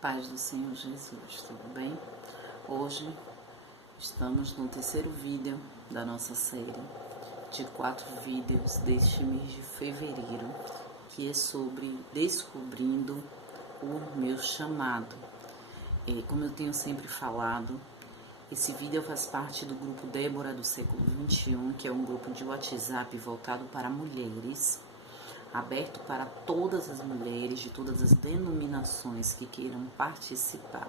Paz do Senhor Jesus, tudo bem? Hoje estamos no terceiro vídeo da nossa série de 4 vídeos deste mês de fevereiro, que é sobre descobrindo o meu chamado. Como eu tenho sempre falado, esse vídeo faz parte do grupo Débora do século XXI, que é um grupo de WhatsApp voltado para mulheres, aberto para todas as mulheres de todas as denominações que queiram participar.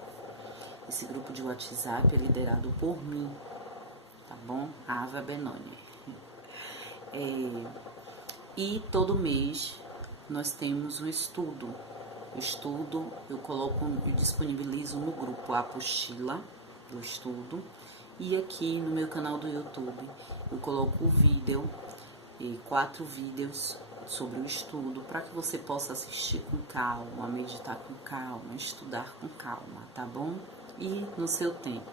Esse grupo de WhatsApp é liderado por mim, tá bom? Ava Benoni. E todo mês nós temos um estudo. Eu disponibilizo no grupo a apostila do estudo, e aqui no meu canal do YouTube eu coloco o vídeo, 4 vídeos sobre o estudo, para que você possa assistir com calma, meditar com calma, estudar com calma, tá bom? E no seu tempo.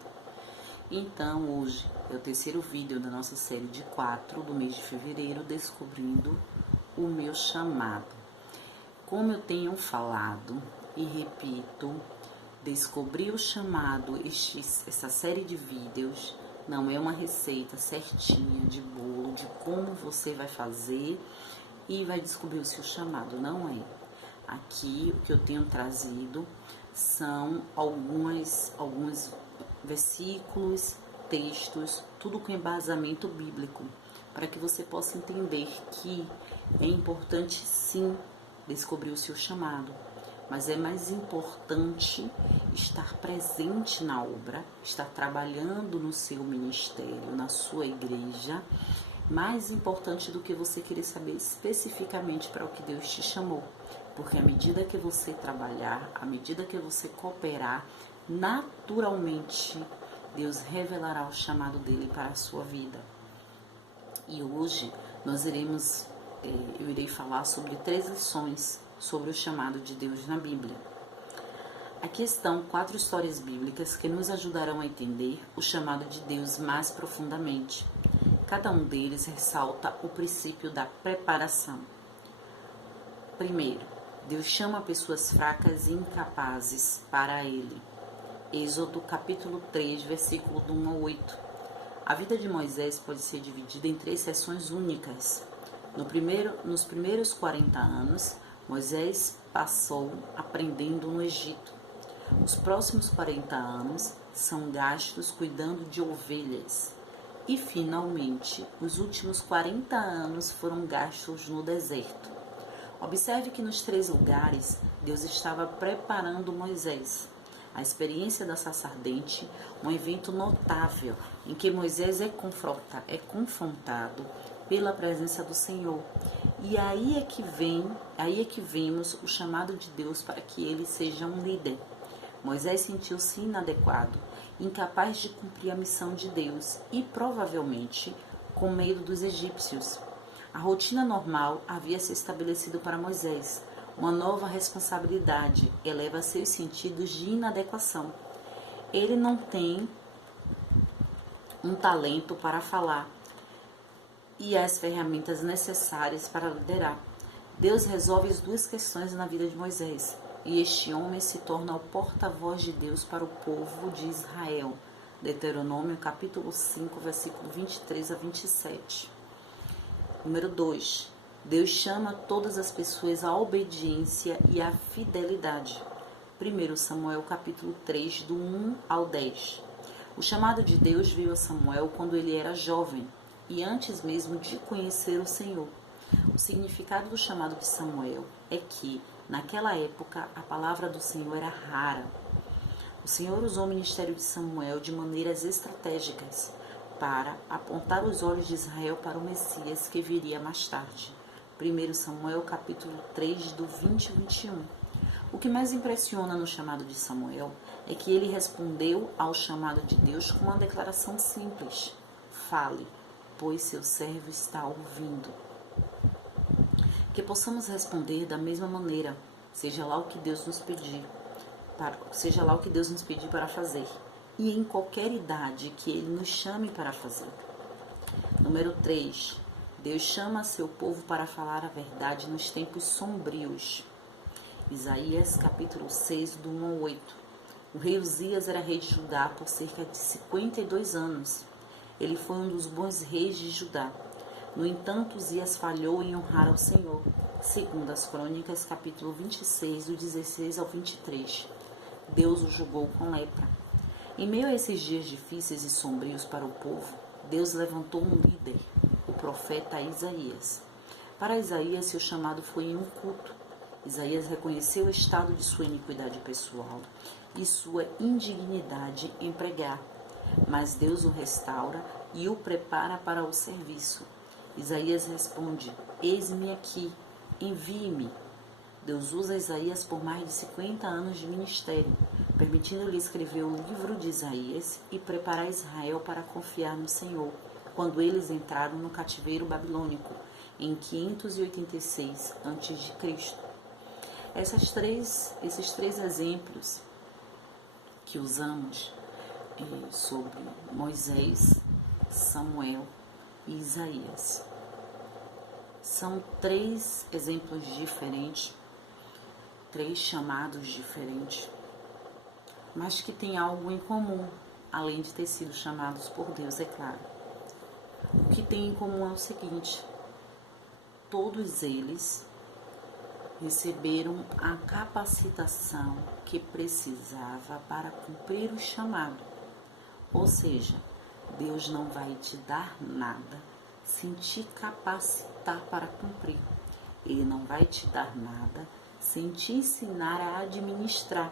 Então, hoje é o terceiro vídeo da nossa série de 4 do mês de fevereiro, descobrindo o meu chamado. Como eu tenho falado e repito, descobrir o chamado, essa série de vídeos não é uma receita certinha de bolo, de como você vai fazer e vai descobrir o seu chamado, não é. Aqui o que eu tenho trazido são alguns versículos, textos, tudo com embasamento bíblico, para que você possa entender que é importante sim descobrir o seu chamado, mas é mais importante estar presente na obra, estar trabalhando no seu ministério, na sua igreja, mais importante do que você querer saber especificamente para o que Deus te chamou. Porque à medida que você trabalhar, à medida que você cooperar, naturalmente Deus revelará o chamado dele para a sua vida. E hoje eu irei falar sobre 3 lições sobre o chamado de Deus na Bíblia. Aqui estão 4 histórias bíblicas que nos ajudarão a entender o chamado de Deus mais profundamente. Cada um deles ressalta o princípio da preparação. Primeiro, Deus chama pessoas fracas e incapazes para Ele. Êxodo capítulo 3, versículo do 1 ao 8. A vida de Moisés pode ser dividida em 3 sessões únicas. Nos primeiros 40 anos, Moisés passou aprendendo no Egito. Os próximos 40 anos são gastos cuidando de ovelhas. E, finalmente, os últimos 40 anos foram gastos no deserto. Observe que nos 3 lugares, Deus estava preparando Moisés. A experiência da sarça ardente, um evento notável em que Moisés é confrontado pela presença do Senhor. E aí é que vemos o chamado de Deus para que ele seja um líder. Moisés sentiu-se inadequado, incapaz de cumprir a missão de Deus e provavelmente com medo dos egípcios. A rotina normal havia se estabelecido para Moisés. Uma nova responsabilidade eleva seus sentidos de inadequação. Ele não tem um talento para falar e as ferramentas necessárias para liderar. Deus resolve as 2 questões na vida de Moisés. E este homem se torna o porta-voz de Deus para o povo de Israel. Deuteronômio capítulo 5, versículo 23 a 27. Número 2. Deus chama todas as pessoas à obediência e à fidelidade. 1 Samuel capítulo 3, do 1 ao 10. O chamado de Deus veio a Samuel quando ele era jovem e antes mesmo de conhecer o Senhor. O significado do chamado de Samuel é que, naquela época, a palavra do Senhor era rara. O Senhor usou o ministério de Samuel de maneiras estratégicas para apontar os olhos de Israel para o Messias que viria mais tarde. 1 Samuel capítulo 3, do 20 a 21. O que mais impressiona no chamado de Samuel é que ele respondeu ao chamado de Deus com uma declaração simples: fale, pois seu servo está ouvindo. Que possamos responder da mesma maneira, seja lá o que Deus nos pedir para fazer, e em qualquer idade que Ele nos chame para fazer. Número 3. Deus chama seu povo para falar a verdade nos tempos sombrios. Isaías capítulo 6, do 1 ao 8. O rei Uzias era rei de Judá por cerca de 52 anos. Ele foi um dos bons reis de Judá. No entanto, Uzias falhou em honrar ao Senhor, segundo as Crônicas, capítulo 26, do 16 ao 23. Deus o julgou com lepra. Em meio a esses dias difíceis e sombrios para o povo, Deus levantou um líder, o profeta Isaías. Para Isaías, seu chamado foi em um culto. Isaías reconheceu o estado de sua iniquidade pessoal e sua indignidade em pregar, mas Deus o restaura e o prepara para o serviço. Isaías responde: eis-me aqui, envie-me. Deus usa Isaías por mais de 50 anos de ministério, permitindo-lhe escrever o livro de Isaías e preparar Israel para confiar no Senhor, quando eles entraram no cativeiro babilônico, em 586 a.C. Esses três exemplos que usamos sobre Moisés, Samuel e Isaías são três exemplos diferentes, três chamados diferentes, mas que têm algo em comum, além de ter sido chamados por Deus, é claro. O que tem em comum é o seguinte: todos eles receberam a capacitação que precisava para cumprir o chamado. Ou seja, Deus não vai te dar nada sem te capacitar para cumprir. Ele não vai te dar nada sem te ensinar a administrar.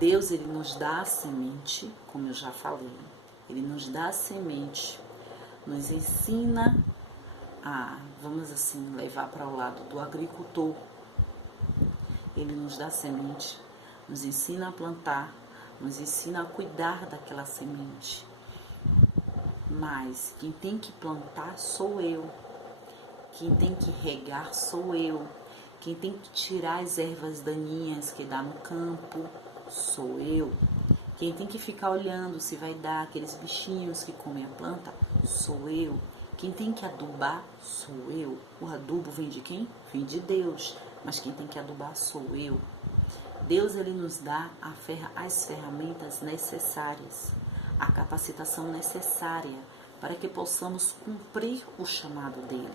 Deus, ele nos dá a semente, como eu já falei. Ele nos dá a semente, nos ensina a, vamos assim, levar para o lado do agricultor. Ele nos dá semente, nos ensina a plantar, nos ensina a cuidar daquela semente. Mas quem tem que plantar sou eu, quem tem que regar sou eu, quem tem que tirar as ervas daninhas que dá no campo sou eu, quem tem que ficar olhando se vai dar aqueles bichinhos que comem a planta sou eu. Quem tem que adubar sou eu. O adubo vem de quem? Vem de Deus. Mas quem tem que adubar sou eu. Deus, ele nos dá as ferramentas necessárias, a capacitação necessária para que possamos cumprir o chamado dele.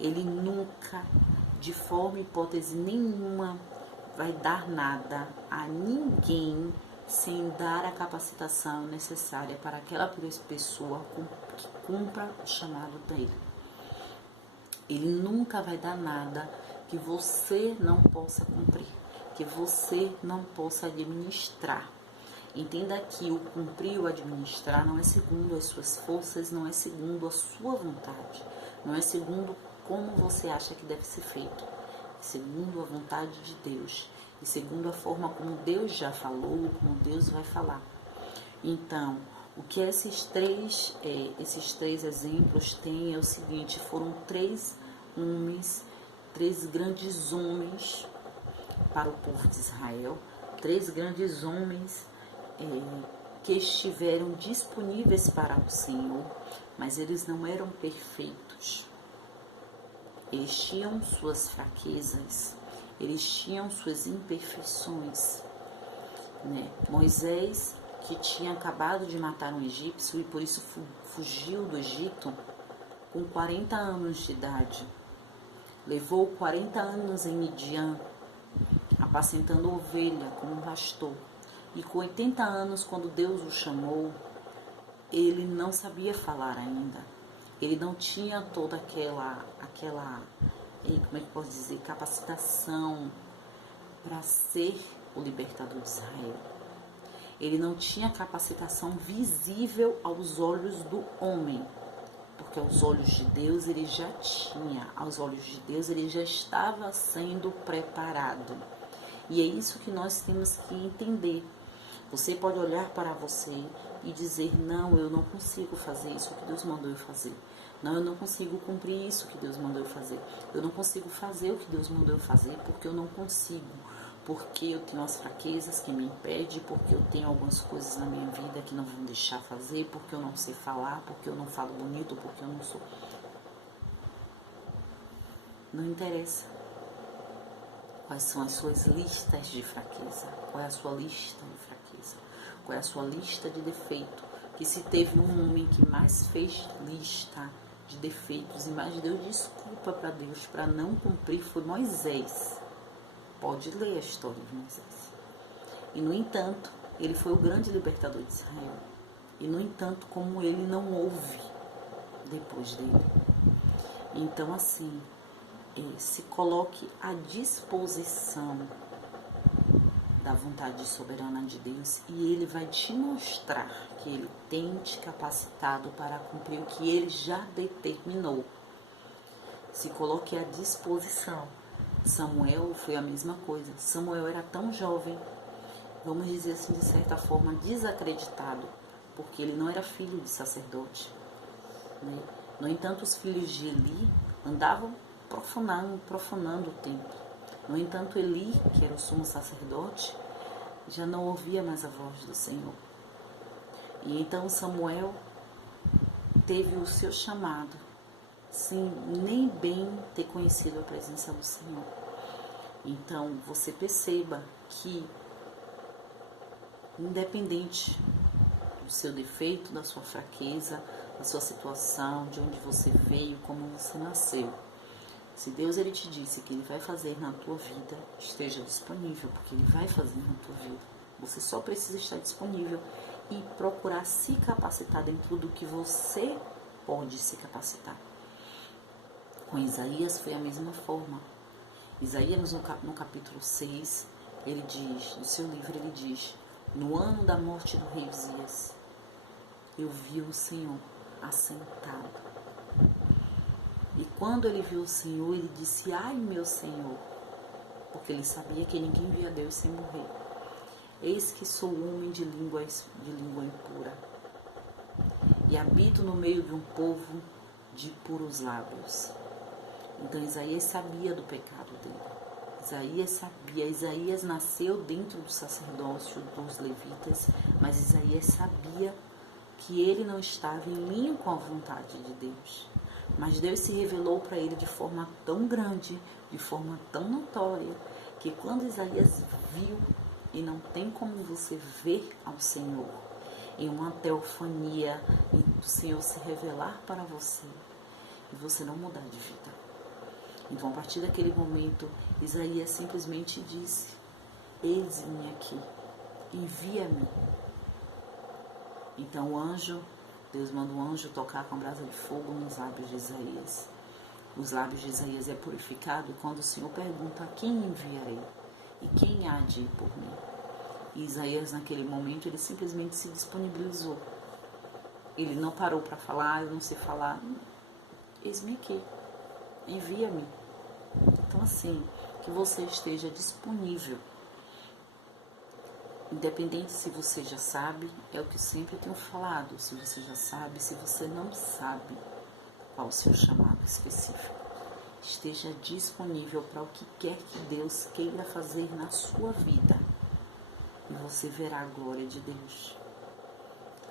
Ele nunca, de forma hipótese nenhuma, vai dar nada a ninguém sem dar a capacitação necessária para aquela pessoa que cumpra o chamado dele. Ele nunca vai dar nada que você não possa cumprir, que você não possa administrar. Entenda que o cumprir, o administrar não é segundo as suas forças, não é segundo a sua vontade, não é segundo como você acha que deve ser feito, é segundo a vontade de Deus. E segundo a forma como Deus já falou, como Deus vai falar. Então, o que esses três exemplos têm é o seguinte: foram três grandes homens para o povo de Israel, três grandes homens que estiveram disponíveis para o Senhor, mas eles não eram perfeitos. Eles tinham suas fraquezas, eles tinham suas imperfeições, né? Moisés, que tinha acabado de matar um egípcio e por isso fugiu do Egito com 40 anos de idade. Levou 40 anos em Midian, apacentando ovelha como um pastor. E com 80 anos, quando Deus o chamou, ele não sabia falar ainda. Ele não tinha toda aquela como é que posso dizer, capacitação para ser o libertador de Israel. Ele não tinha capacitação visível aos olhos do homem, porque aos olhos de Deus ele já tinha, aos olhos de Deus ele já estava sendo preparado. E é isso que nós temos que entender. Você pode olhar para você e dizer: não, eu não consigo fazer isso que Deus mandou eu fazer. Não, eu não consigo cumprir isso que Deus mandou eu fazer. Eu não consigo fazer o que Deus mandou eu fazer porque eu não consigo. Porque eu tenho as fraquezas que me impedem, porque eu tenho algumas coisas na minha vida que não vão deixar fazer, porque eu não sei falar, porque eu não falo bonito, porque eu não sou. Não interessa. Quais são as suas listas de fraqueza? Qual é a sua lista de fraqueza? Qual é a sua lista de defeito? Que se teve um homem que mais fez lista de defeitos e mais deu desculpa para Deus para não cumprir, foi Moisés. Pode ler a história de Moisés. E no entanto, ele foi o grande libertador de Israel. E no entanto, como ele não houve depois dele. Então assim, se coloque à disposição da vontade soberana de Deus e Ele vai te mostrar que Ele tem te capacitado para cumprir o que Ele já determinou. Se coloque à disposição. Samuel foi a mesma coisa. Samuel era tão jovem, vamos dizer assim, de certa forma, desacreditado, porque ele não era filho de sacerdote, né? No entanto, os filhos de Eli andavam profanando o templo. No entanto, Eli, que era o sumo sacerdote, já não ouvia mais a voz do Senhor. E então Samuel teve o seu chamado, sem nem bem ter conhecido a presença do Senhor. Então, você perceba que, independente do seu defeito, da sua fraqueza, da sua situação, de onde você veio, como você nasceu, se Deus ele te disse que Ele vai fazer na tua vida, esteja disponível, porque Ele vai fazer na tua vida. Você só precisa estar disponível e procurar se capacitar dentro do que você pode se capacitar. Com Isaías foi a mesma forma. Isaías no capítulo 6, ele diz, no seu livro ele diz: no ano da morte do rei Uzias, eu vi o Senhor assentado. E quando ele viu o Senhor, ele disse: ai, meu Senhor, porque ele sabia que ninguém via Deus sem morrer. Eis que sou homem de língua impura, e habito no meio de um povo de puros lábios. Então Isaías sabia do pecado dele. Isaías sabia. Isaías nasceu dentro do sacerdócio dos levitas, mas Isaías sabia que ele não estava em linha com a vontade de Deus. Mas Deus se revelou para ele de forma tão grande, de forma tão notória, que quando Isaías viu, e não tem como você ver ao Senhor em uma teofania, e o Senhor se revelar para você, e você não mudar de vida. Então, a partir daquele momento, Isaías simplesmente disse: eis-me aqui, envia-me. Então o anjo, Deus manda um anjo tocar com a brasa de fogo nos lábios de Isaías. Os lábios de Isaías é purificado quando o Senhor pergunta: a quem enviarei? E quem há de ir por mim? E Isaías, naquele momento, ele simplesmente se disponibilizou. Ele não parou para falar: eu não sei falar. Eis-me aqui, envia-me. Então assim, que você esteja disponível. Independente se você já sabe, é o que eu sempre tenho falado, se você já sabe, se você não sabe qual o seu chamado específico. Esteja disponível para o que quer que Deus queira fazer na sua vida. E você verá a glória de Deus.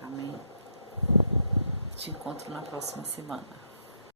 Amém? Te encontro na próxima semana.